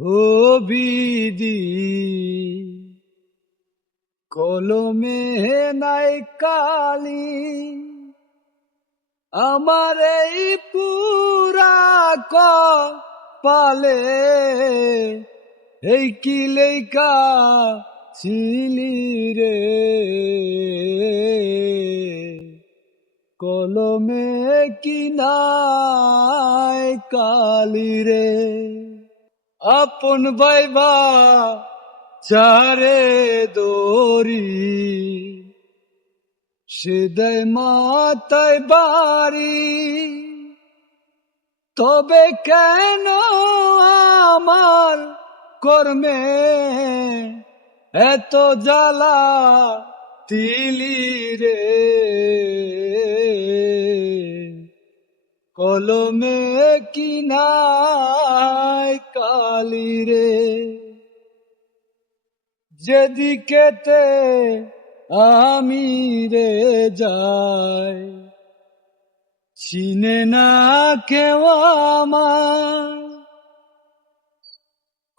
ও বিধি কলমে নাই কালি, আমার এই পুরা কপালে এই কি লেখা ছিলি রে, কলমে কি নাই কালি রে। আপন ভাইবা চারে দরি, সে দেয় মাথায় বাড়ি, তবে কেন আমার কর্মে এত জ্বালা দিলি রে, কলমে কি নাই কালি রে। যেদিকেতে আমি রে যাই, চিনে না কেউ আমার,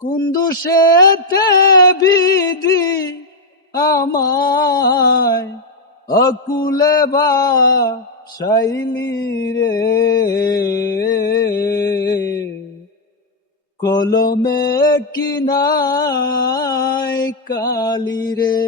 কুন্দুসেতে বিধি আমায় অকুলে বাসাইলি রে, কলমে কি নাই কালি রে।